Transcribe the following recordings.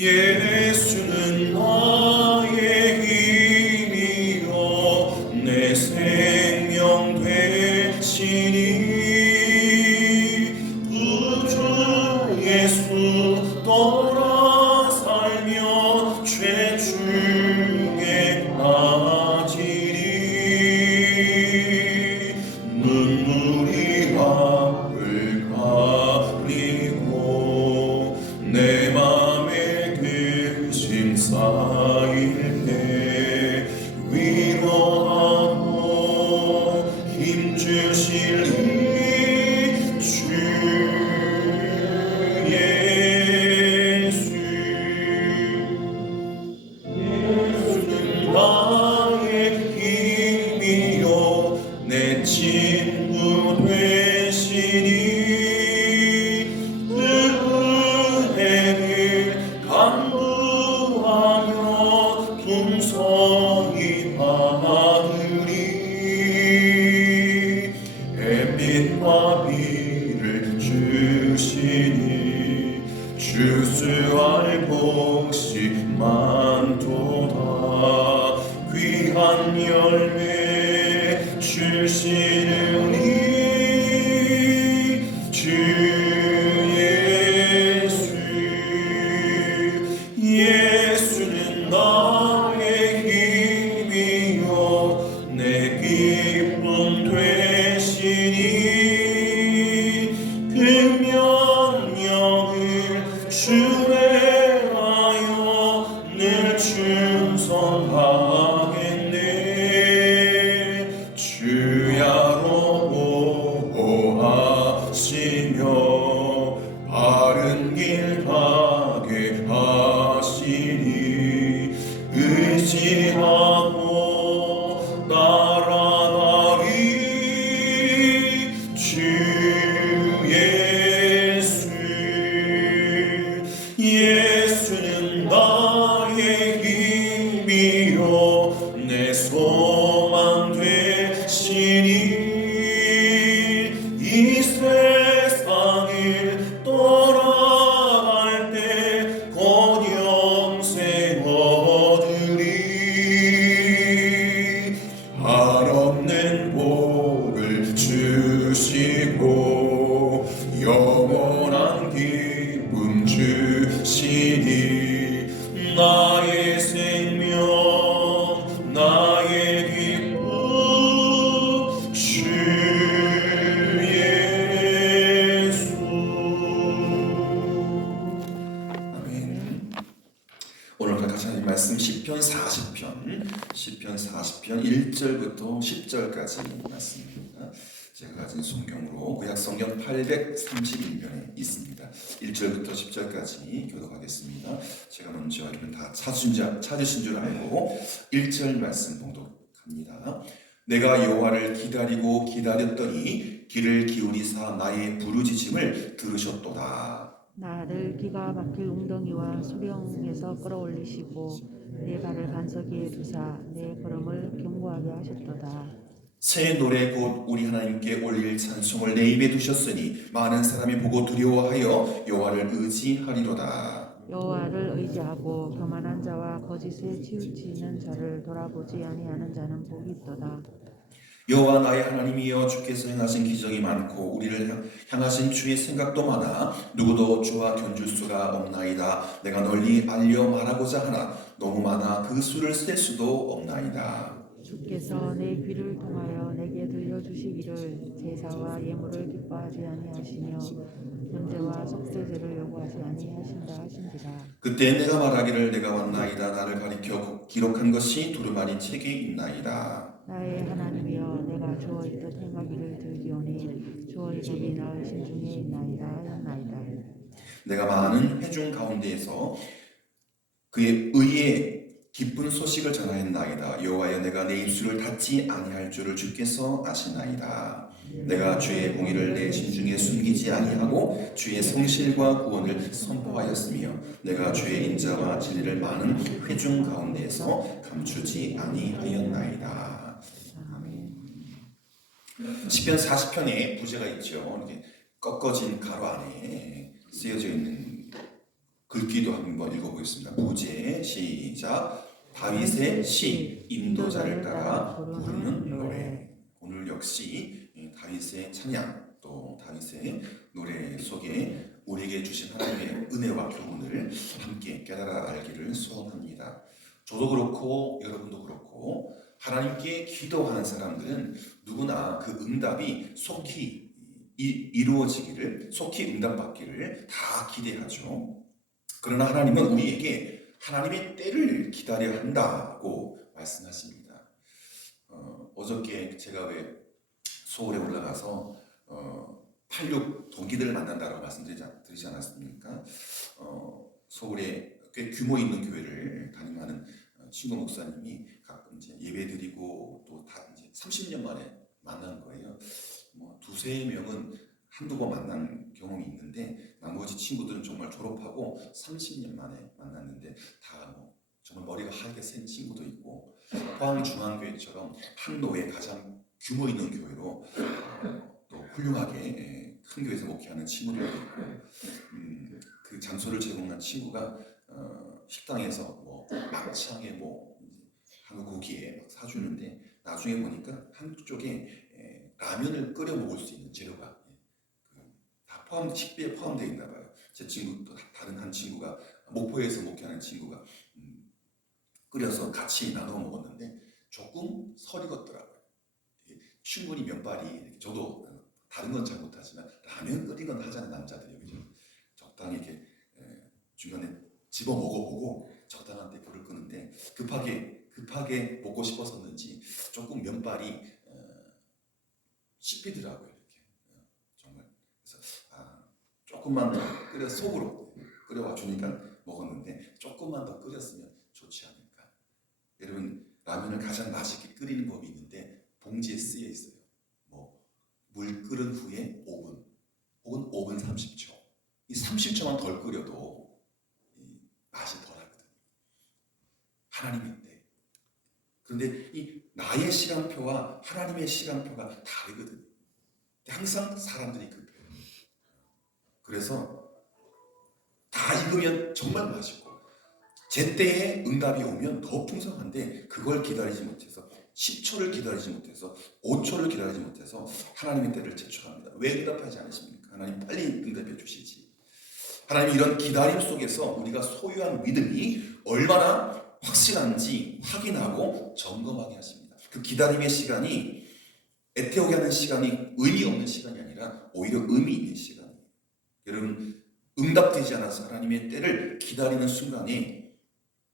예수는 나의 힘이요 내 생명 되시니 구주 예수 떠나 살며 죄 중에 빠지리 눈물이 앞을 가리고 내 맘에 근심 쌓일 때 위로하고 힘주실 주 예수 예수는 나의 힘이요 내 친구 되시니 그 은혜를 간구하며 풍성히 받으리 햇빛과 비를 주시니 주수할 곳이 많도다 귀한 열매 주시는 주 예수 예수는 나의 힘이요 내 기쁨 되시니 그 명령을 주례하여 늘 충성하겠네 주야로 보호하시며 바른 길 가게 하시니 의지하고 날아가리 주 예수 예수는 나의 힘이요 내 소망 되시니 이 세상을 떠나갈 때 곧 영생 얻으리 한없는 복을 주시고 영원한 기쁨 주시니 나의 생명 나의 기쁨 주 예수 아멘. 오늘 같이 하는 말씀 시편 40편 1절부터 10절까지 말씀입니다. 제가 가진 성경으로 구약 성경 831편에 있습니다. 1절부터 10절까지 교독하겠습니다. 제가 먼저 이렇게 다 찾으신 줄 알고 1절 말씀 봉독합니다. 내가 여호와를 기다리고 기다렸더니 귀를 기울이사 나의 부르짖음을 들으셨도다. 나를 기가 막힐 웅덩이와 수령에서 끌어올리시고 내 발을 반석 위에 두사 내 걸음을 견고하게 하셨도다. 새 노래 곧 우리 하나님께 올릴 찬송을 내 입에 두셨으니 많은 사람이 보고 두려워하여 여호와를 의지하리로다. 여호와를 의지하고 교만한 자와 거짓에 치우치는 자를 돌아보지 아니하는 자는 복이 있도다. 여호와 나의 하나님이여 주께서 행하신 기적이 많고 우리를 향하신 주의 생각도 많아 누구도 주와 견줄 수가 없나이다. 내가 널리 알려 말하고자 하나 너무 많아 그 수를 셀 수도 없나이다. 주께서 내 귀를 통하여 내게 들려주시기를 제사와 예물을 기뻐하지 아니하시며 번제와 속죄제를 요구하지 아니하신다 하신지라. 그때 내가 말하기를 내가 왔나이다. 나를 가리켜 기록한 것이 두루마리 책에 있나이다. 나의 하나님이여 내가 주어 있듯 행하기를 들기오니 주어 이름이 나으신 중에 있나이다 하였나이다. 내가 많은 회중 가운데에서 그의 의의 기쁜 소식을 전하였나이다. 여호와여 내가 내 입술을 닫지 아니할 줄을 주께서 아시나이다. 내가 주의 공의를 내 심중에 숨기지 아니하고 주의 성실과 구원을 선포하였으며 내가 주의 인자와 진리를 많은 회중 가운데에서 감추지 아니하였나이다. 시편 40편에 부제가 있죠. 이렇게 꺾어진 가로 안에 쓰여져 있는 글귀도 한번 읽어보겠습니다. 부제 시작. 다윗의 시 인도자를 따라 부르는 노래. 오늘 역시 다윗의 찬양 또 다윗의 노래 속에 우리에게 주신 하나님의 은혜와 교훈을 함께 깨달아 알기를 소원합니다. 저도 그렇고 여러분도 그렇고 하나님께 기도하는 사람들은 누구나 그 응답이 속히 이루어지기를, 속히 응답받기를 다 기대하죠. 그러나 하나님은 우리에게 하나님의 때를 기다려야 한다고 말씀하십니다. 어저께 제가 왜 서울에 올라가서 86 동기들을 만난다고 말씀드리지 않았습니까? 서울에 꽤 규모 있는 교회를 담임하는 친구 목사님이 가끔 이제 예배드리고 또 다 이제 30년 만에 만난 거예요. 뭐 두세 명은 한두 번 만난 경험이 있는데 나머지 친구들은 정말 졸업하고 30년 만에 만났는데 다 뭐 정말 머리가 하얗게 센 친구도 있고 포항중앙교회처럼 한도에 가장 규모 있는 교회로 또 훌륭하게 큰 교회에서 목회하는 친구들도 있고 그 장소를 제공한 친구가 식당에서 뭐 막창에 뭐 한우 고기에 막 사주는데 나중에 보니까 한쪽에 라면을 끓여 먹을 수 있는 재료가 다 식비에 포함되어 있나 봐요. 제 친구 또 다른 한 친구가 목포에서 목회하는 친구가 끓여서 같이 나눠 먹었는데 조금 설익었더라고요. 충분히 면발이 저도 다른 건 잘 못하지만 라면 끓인 건 하잖아요. 남자들이 그죠? 적당히 이렇게 중간에 집어 먹어보고 적당한 때 불을 끄는데 급하게 먹고 싶었었는지 조금 면발이 씹히더라고요. 이렇게 정말 그래서 조금만 더 끓여 속으로 끓여와 주니까 먹었는데 조금만 더 끓였으면 좋지 않을까. 여러분 라면을 가장 맛있게 끓이는 법이 있는데 봉지에 쓰여 있어요. 뭐 물 끓은 후에 5분 혹은 5분 30초. 이 30초만 덜 끓여도 이 맛이 덜하거든요. 하나님의 때. 그런데 이 나의 시간표와 하나님의 시간표가 다르거든요. 항상 사람들이 급해요. 그래서 다 익으면 정말 맛있고 제때에 응답이 오면 더 풍성한데 그걸 기다리지 못해서 10초를 기다리지 못해서 5초를 기다리지 못해서 하나님의 때를 제출합니다. 왜 응답하지 않으십니까? 하나님 빨리 응답해 주시지. 하나님 이런 기다림 속에서 우리가 소유한 믿음이 얼마나 확실한지 확인하고 점검하게 하십니다. 그 기다림의 시간이 애태우게 하는 시간이 의미 없는 시간이 아니라 오히려 의미 있는 시간이에요. 여러분 응답되지 않아서 하나님의 때를 기다리는 순간에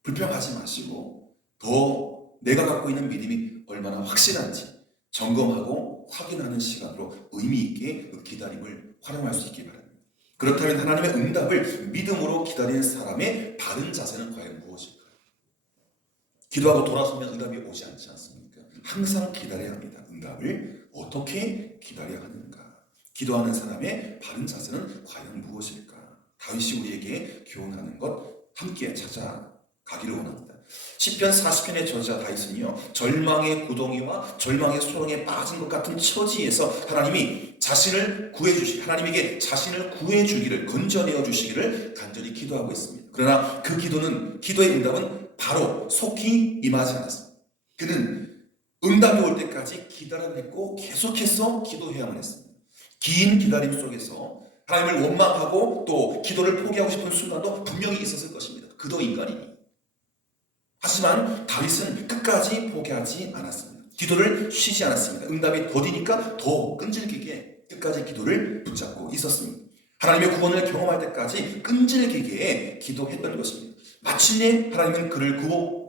불평하지 마시고 더 내가 갖고 있는 믿음이 얼마나 확실한지 점검하고 확인하는 시간으로 의미 있게 그 기다림을 활용할 수 있기 바랍니다. 그렇다면 하나님의 응답을 믿음으로 기다리는 사람의 바른 자세는 과연 무엇일까요? 기도하고 돌아서면 응답이 오지 않지 않습니까? 항상 기다려야 합니다. 응답을 어떻게 기다려야 하는가? 기도하는 사람의 바른 자세는 과연 무엇일까? 다윗이 우리에게 교훈하는 것 함께 찾아가기를 원합니다. 시편 40편의 저자 다윗은요 절망의 구덩이와 절망의 소렁에 빠진 것 같은 처지에서 하나님이 하나님에게 자신을 구해주기를 건져내어 주시기를 간절히 기도하고 있습니다. 그러나 그 기도의 응답은 바로 속히 임하지 않았습니다. 그는 응답이 올 때까지 기다려냈고 계속해서 기도해야만 했습니다. 긴 기다림 속에서 하나님을 원망하고 또 기도를 포기하고 싶은 순간도 분명히 있었을 것입니다. 그도 인간이니. 하지만 다윗은 끝까지 포기하지 않았습니다. 기도를 쉬지 않았습니다. 응답이 더디니까 더 끈질기게 끝까지 기도를 붙잡고 있었습니다. 하나님의 구원을 경험할 때까지 끈질기게 기도했던 것입니다. 마침내 하나님은 그를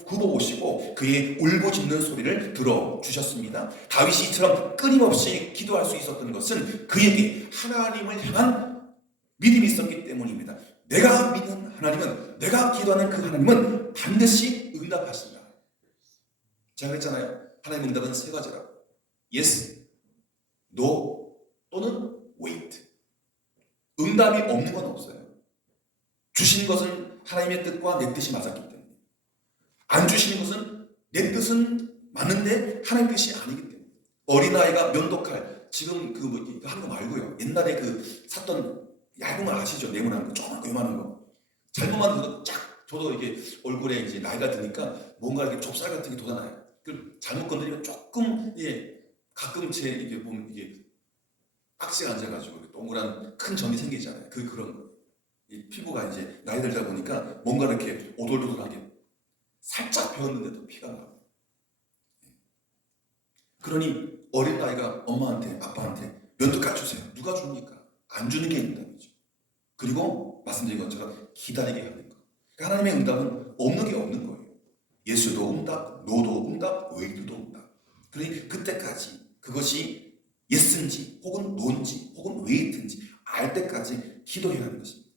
굽어보시고 그의 울부짖는 소리를 들어주셨습니다. 다윗이 이처럼 끊임없이 기도할 수 있었던 것은 그에게 하나님을 향한 믿음이 있었기 때문입니다. 내가 믿는 하나님은, 내가 기도하는 그 하나님은 반드시 응답하신다. 제가 그랬잖아요. 하나님의 응답은 세 가지라고. Yes, No 또는 Wait. 응답이 없는 건 없어요. 주신 것은 하나님의 뜻과 내 뜻이 맞았기 때문에. 안 주시는 것은 내 뜻은 맞는데 하나님 뜻이 아니기 때문에. 어린아이가 면도칼, 지금 하는 거 말고요. 옛날에 샀던 얇은 거 아시죠? 네모난 거, 조그만 거, 요만한 거. 잘못만 들어도 쫙, 저도 이게 얼굴에 이제 나이가 드니까 뭔가 이렇게 좁쌀 같은 게 돋아나요. 그 잘못 건드리면 조금, 예, 가끔 제 이게 보면 이게 악시가 앉아가지고 이렇게 동그란 큰 점이 생기잖아요. 그런 거. 이 피부가 이제 나이 들다 보니까 뭔가 이렇게 오돌오돌하게 살짝 배웠는데도 피가 나요. 그러니 어린 나이가 엄마한테, 아빠한테 면도 깎주세요. 누가 줍니까? 안 주는 게 응답이죠. 그리고 말씀드린 것처럼 기다리게 하는 거. 그러니까 하나님의 응답은 없는 게 없는 거예요. 예수도 응답, 노도 응답, 웨이드도 응답. 그러니 그때까지 그것이 예스인지 혹은 노인지 혹은 웨이트인지 알 때까지 기도해야 하는 것입니다.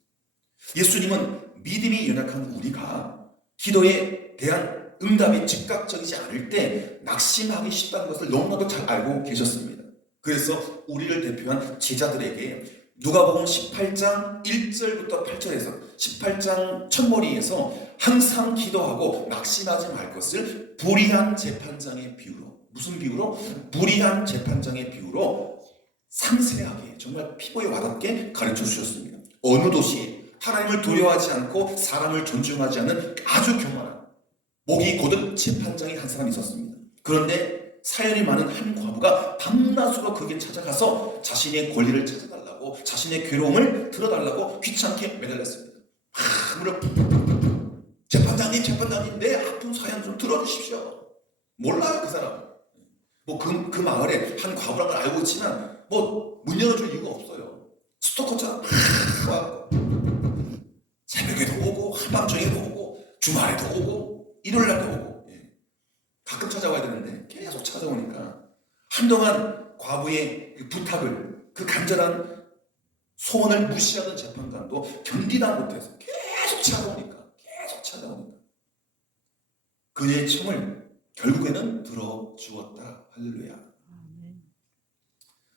예수님은 믿음이 연약한 우리가 기도에 대한 응답이 즉각적이지 않을 때 낙심하기 쉽다는 것을 너무나도 잘 알고 계셨습니다. 그래서 우리를 대표한 제자들에게 누가복음 18장 1절부터 8절에서 18장 첫머리에서 항상 기도하고 낙심하지 말 것을 불의한 재판장의 비유로, 무슨 비유로? 불의한 재판장의 비유로 상세하게 정말 피부에 와닿게 가르쳐 주셨습니다. 어느 도시에 하나님을 두려워하지 않고 사람을 존중하지 않는 아주 교만한 목이 곧은 재판장이 한 사람이 있었습니다. 그런데 사연이 많은 한 과부가 밤낮으로 그에게 찾아가서 자신의 권리를 찾아달라고, 자신의 괴로움을 들어달라고 귀찮게 매달렸습니다. 재판장님, 내 아픈 사연 좀 들어주십시오. 몰라요, 그 사람. 뭐 그 마을에 한 과부라는 걸 알고 있지만 뭐 문 열어줄 이유가 없어요. 스토커처럼 막 새벽에도 오고 한밤중에도 오고 주말에도 오고 일요일날도 오고, 예. 가끔 찾아와야 되는데 계속 찾아오니까 한동안 과부의 그 부탁을, 그 간절한 소원을 무시하던 재판관도 견디다 못해서 계속 찾아오니까 그의 청을 결국에는 들어주었다. 할렐루야.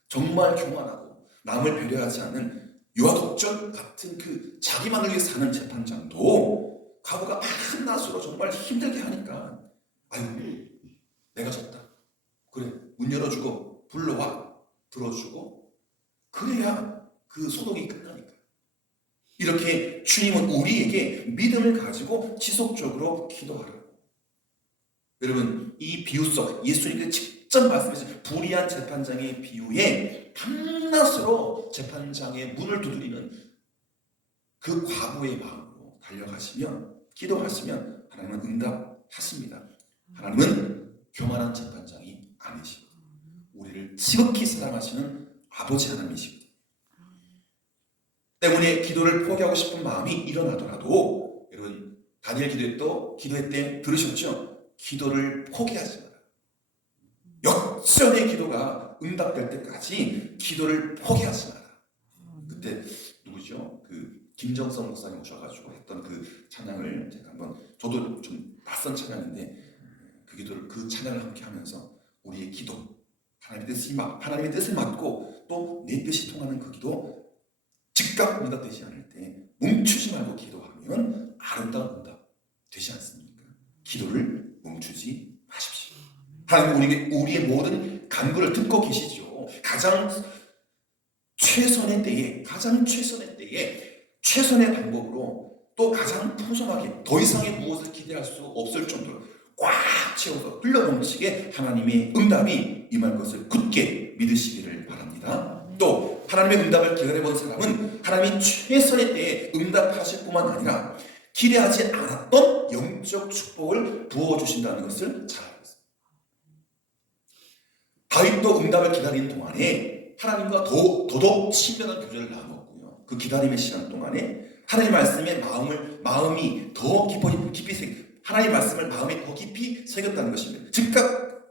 정말 교만하고 남을 배려하지 않는 유아독전 같은 그 자기만을 위해 사는 재판장도 과부가 한낮으로 정말 힘들게 하니까 아유, 내가 졌다. 그래, 문 열어주고 불러와, 들어주고 그래야 그 소동이 끝나니까. 이렇게 주님은 우리에게 믿음을 가지고 지속적으로 기도하라. 여러분, 이 비유 속 예수님께서 직접 말씀하신 불의한 재판장의 비유에 밤낮으로 재판장의 문을 두드리는 그 과부의 마음으로 달려가시면, 기도하시면 하나님은 응답하십니다. 하나님은 교만한 재판장이 아니시고 우리를 지극히 사랑하시는 아버지 하나님이시고, 때문에 기도를 포기하고 싶은 마음이 일어나더라도, 여러분 다니엘 기도회 때 들으셨죠? 기도를 포기하지 마라. 역전의 기도가 응답될 때까지 기도를 포기하지 마라. 그때 누구죠? 그 김정성 목사님 오셔가지고 했던 그 찬양을 제가 한번, 저도 좀 낯선 찬양인데 그 기도를, 그 찬양을 함께 하면서 우리의 기도, 하나님의 뜻을 맡고 또 내 뜻이 통하는 그 기도 즉각 응답되지 않을 때 멈추지 말고 기도하면 아름다운 응답 되지 않습니까? 기도를 멈추지 마십시오. 하나님 우리의 모든 간구를 듣고 계시죠. 가장 최선의 때에 최선의 방법으로 또 가장 풍성하게 더 이상의 무엇을 기대할 수 없을 정도로 꽉 채워서 흘러넘치게 하나님의 응답이 임할 것을 굳게 믿으시기를 바랍니다. 또 하나님의 응답을 기다려본 사람은 하나님이 최선의 때에 응답하실 뿐만 아니라 기대하지 않았던 영적 축복을 부어주신다는 것을 잘 알고 있습니다. 다윗도 응답을 기다리는 동안에 하나님과 더더욱 친밀한 교제를 나누었고요. 그 기다림의 시간 동안에 하나님 말씀에 마음이 더 깊이 하나님 말씀을 마음에 더 깊이 새겼다는 것입니다. 즉각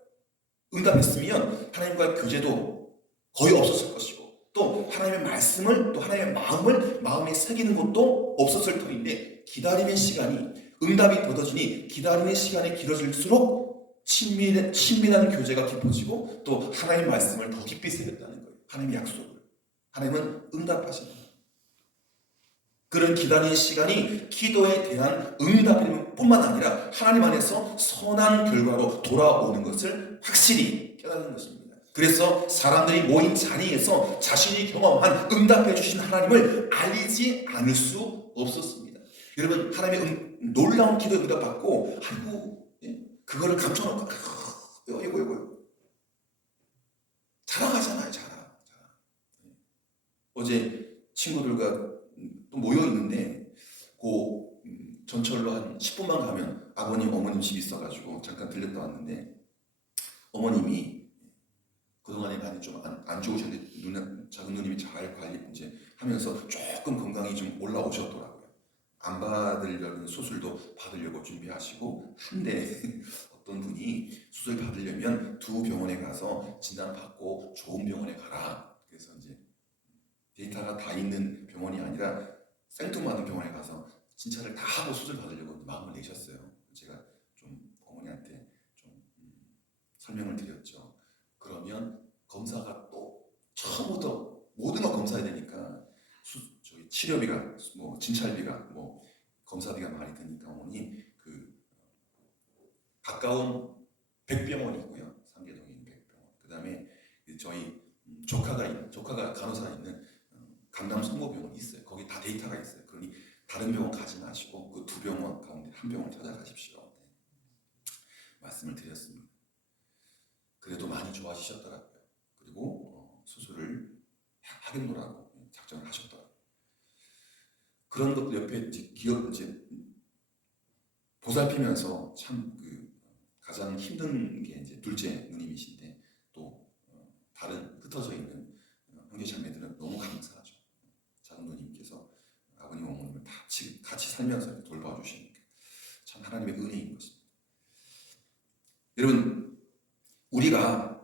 응답했으면 하나님과의 교제도 거의 없었을 것이고, 또 하나님의 말씀을, 또 하나님의 마음을 마음에 새기는 것도 없었을 터인데, 기다림의 시간이, 응답이 더뎌지니 기다림의 시간이 길어질수록 친밀한 교제가 깊어지고 또 하나님의 말씀을 더 깊이 새겼다는 거예요. 하나님의 약속을. 하나님은 응답하신다. 그런 기다림의 시간이 기도에 대한 응답일 뿐만 아니라 하나님 안에서 선한 결과로 돌아오는 것을 확실히 깨닫는 것입니다. 그래서 사람들이 모인 자리에서 자신이 경험한 응답해 주신 하나님을 알리지 않을 수 없었습니다. 여러분 하나님의 놀라운 기도에 응답받고 아이고 그거를 감춰놓고 이거 자랑하잖아요. 자랑. 어제 친구들과 또 모여 있는데 전철로 한 10분만 가면 아버님 어머님 집이 있어가지고 잠깐 들렸다 왔는데 어머님이 그동안에 많이 좀 안 좋으셨는데 작은 누님이 잘 관리 이제 하면서 조금 건강이 좀 올라오셨더라고요. 안 받으려는 수술도 받으려고 준비하시고 한데 어떤 분이 수술 받으려면 두 병원에 가서 진단 받고 좋은 병원에 가라. 그래서 이제 데이터가 다 있는 병원이 아니라 생뚱맞은 병원에 가서 진찰을 다 하고 수술 받으려고 마음을 내셨어요. 제가 좀 어머니한테 좀 설명을 드렸죠. 그러면 검사가 또 처음부터 모든 걸 검사해야 되니까 저희 치료비가 뭐 진찰비가 뭐 검사비가 많이 드니까 어머니 가까운 백병원이 있고요. 상계동에 있는 백병원. 그다음에 저희 조카가 간호사 있는 강남 성모병원이 있어요. 거기 다 데이터가 있어요. 그러니 다른 병원 가지 마시고 그 두 병원 가운데 한 병원 찾아가십시오. 말씀을 드렸습니다. 그래도 많이 좋아지셨더라고요. 그리고 수술을 하겠노라고 작정을 하셨더라고요. 그런 것도 옆에 이제 보살피면서 참 가장 힘든 게 이제 둘째 누님이신데 또 다른 흩어져 있는 형제 자매들은 너무 감사하죠. 작은 누님께서 아버님 어머님을 다 같이 살면서 돌봐주시니까 참 하나님의 은혜인 것입니다. 여러분 우리가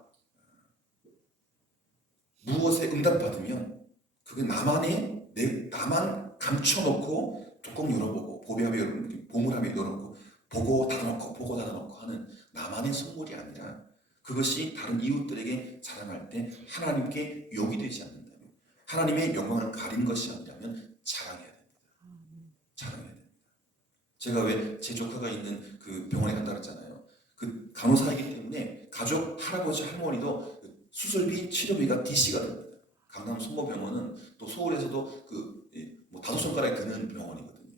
무엇에 응답받으면 그게 나만 감춰놓고 뚜껑 열어보고 보물함에 열어놓고 보고 닫아놓고 하는 나만의 선물이 아니라 그것이 다른 이웃들에게 자랑할 때 하나님께 욕이 되지 않는다면 하나님의 영광을 가리는 것이 아니라면 자랑해야 됩니다. 자랑해야 됩니다. 제가 왜 제 조카가 있는 그 병원에 간다 그랬잖아요. 그 간호사이기 때문에 가족 할아버지 할머니도 수술비 치료비가 DC가 됩니다. 강남 성모병원은 또 서울에서도 뭐 다섯 손가락에 드는 병원이거든요.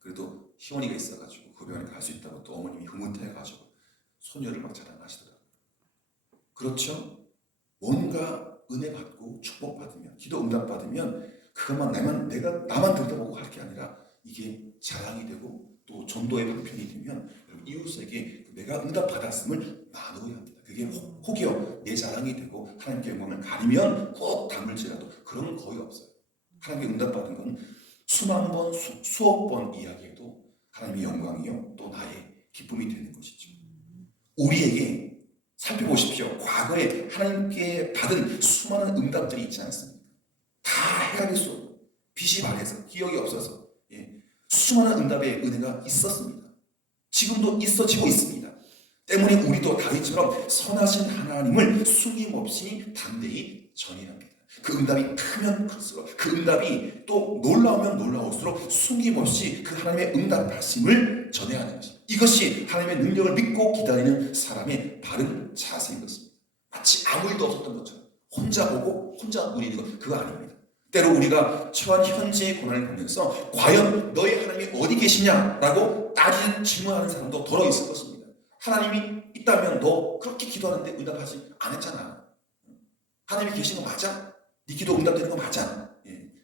그래도 희원이가 있어가지고 그 병원에 갈 수 있다고 또 어머님이 흐뭇해가지고 소녀를 막 자랑하시더라고요. 그렇죠? 뭔가 은혜 받고 축복 받으면 기도 응답 받으면 그것만 내가 나만 들여다보고 할 게 아니라 이게 자랑이 되고 또 전도의 방편이 되면 이웃에게 내가 응답 받았음을 나누어야 합니다. 그게 혹여 내 자랑이 되고 하나님께 영광을 가리면 꼭 담을지라도 그런 건 거의 없어요. 하나님께 응답 받은 건 수만 번, 수억 번 이야기해도 하나님의 영광이요 또 나의 기쁨이 되는 것이죠. 우리에게 살펴보십시오. 과거에 하나님께 받은 수많은 응답들이 있지 않습니까? 다 헤아릴 수 없고 빛이 반해서 기억이 없어서 수많은 응답의 은혜가 있었습니다. 지금도 있어지고 있습니다. 때문에 우리도 다윗처럼 선하신 하나님을 숨김없이 담대히 전해야 합니다. 그 응답이 크면 클수록 그 응답이 또 놀라우면 놀라울수록 숨김없이 그 하나님의 응답 말씀을 전해야 하는 것입니다. 이것이 하나님의 능력을 믿고 기다리는 사람의 바른 자세인 것입니다. 마치 아무 일도 없었던 것처럼 혼자 보고 혼자 누리는 것 그거 아닙니다. 때로 우리가 처한 현재의 고난을 보면서 과연 너의 하나님이 어디 계시냐라고 따지는 질문하는 사람도 더러 있을 것입니다. 하나님이 있다면 너 그렇게 기도하는데 응답하지 않았잖아. 하나님이 계신 거 맞아? 네 기도 응답되는 거 맞아?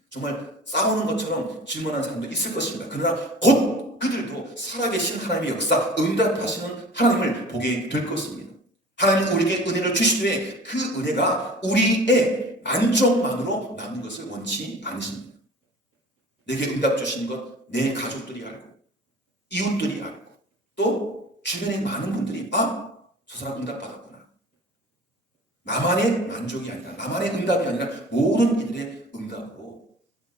정말 싸우는 것처럼 질문하는 사람도 있을 것입니다. 그러나 곧 그들도 살아계신 하나님의 역사, 응답하시는 하나님을 보게 될 것입니다. 하나님은 우리에게 은혜를 주시되 그 은혜가 우리의 만족만으로 남는 것을 원치 않으십니다. 내게 응답 주신 것 내 가족들이 알고 이웃들이 알고 또 주변에 많은 분들이 저 사람 응답 받았구나. 나만의 만족이 아니라 나만의 응답이 아니라 모든 이들의 응답으로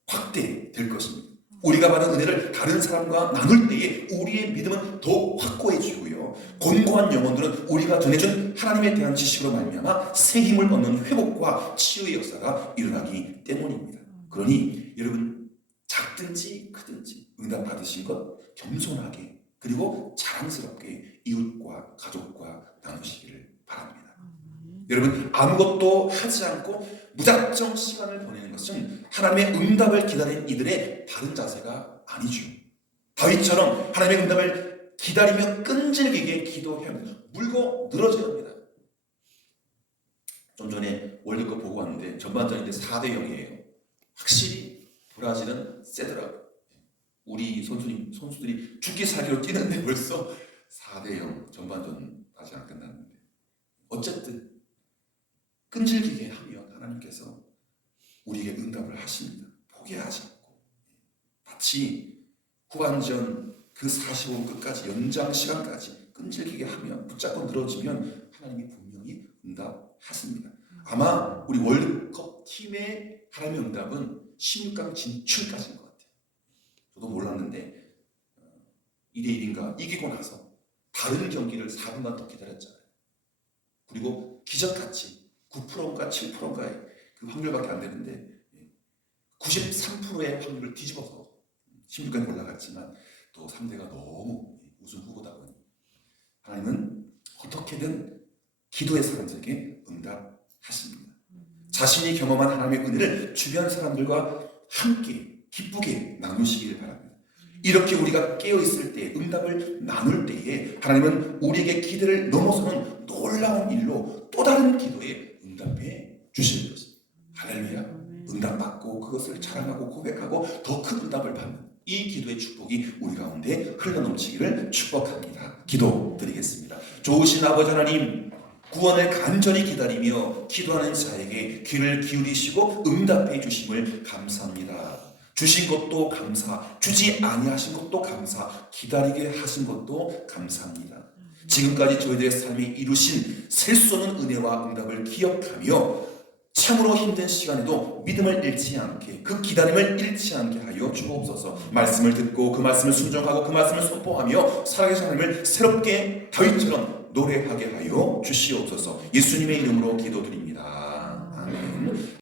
확대될 것입니다. 우리가 받은 은혜를 다른 사람과 나눌 때에 우리의 믿음은 더 확고해지고요. 곤고한 영혼들은 우리가 전해준 하나님에 대한 지식으로 말미암아 새 힘을 얻는 회복과 치유의 역사가 일어나기 때문입니다. 그러니 여러분 작든지 크든지 응답 받으신 것 겸손하게 그리고 자랑스럽게 이웃과 가족과 나누시기를 바랍니다. 여러분 아무것도 하지 않고 무작정 시간을 보내는 것은 하나님의 응답을 기다리는 이들의 바른 자세가 아니죠. 다윗처럼 하나님의 응답을 기다리며 끈질기게 기도해야 합니다. 물고 늘어져야 합니다. 좀 전에 월드컵 보고 왔는데 전반전인데 4대 0이에요. 확실히 브라질은 세더라고요. 우리 선수들이 죽기 살기로 뛰는데 벌써 4대 0 전반전 아직 안 끝났는데, 어쨌든 끈질기게 하면 하나님께서 우리에게 응답을 하십니다. 포기하지 않고. 마치 후반전 그 45분 끝까지, 연장 시간까지 끈질기게 하면, 붙잡고 늘어지면 하나님이 분명히 응답하십니다. 아마 우리 월드컵 팀의 하나님의 응답은 16강 진출까지인 것 같아요. 저도 몰랐는데 2대1인가 이기고 나서 다른 경기를 4분간 더 기다렸잖아요. 그리고 기적같이 9%인가 7%인가의 그 확률밖에 안 되는데 93%의 확률을 뒤집어서 16강에 올라갔지만 또 상대가 너무 우승 후보다 보니 하나님은 어떻게든 기도의 사람들에게 응답하십니다. 자신이 경험한 하나님의 은혜를 주변 사람들과 함께 기쁘게 나누시길 바랍니다. 이렇게 우리가 깨어있을 때, 응답을 나눌 때에 하나님은 우리에게 기대를 넘어서는 놀라운 일로 또 다른 기도에 응답해 주실 것입니다. 할렐루야. 응답받고 그것을 자랑하고 고백하고 더 큰 응답을 받는 이 기도의 축복이 우리 가운데 흘러넘치기를 축복합니다. 기도드리겠습니다. 좋으신 아버지 하나님, 구원을 간절히 기다리며 기도하는 자에게 귀를 기울이시고 응답해 주심을 감사합니다. 주신 것도 감사, 주지 아니하신 것도 감사, 기다리게 하신 것도 감사합니다. 지금까지 저희들의 삶에 이루신 셀 수 없는 은혜와 응답을 기억하며 참으로 힘든 시간에도 믿음을 잃지 않게, 그 기다림을 잃지 않게 하여 주옵소서. 말씀을 듣고 그 말씀을 순종하고 그 말씀을 선포하며 살아계신 하나님을 새롭게 다윗처럼 노래하게 하여 주시옵소서. 예수님의 이름으로 기도드립니다. 아멘.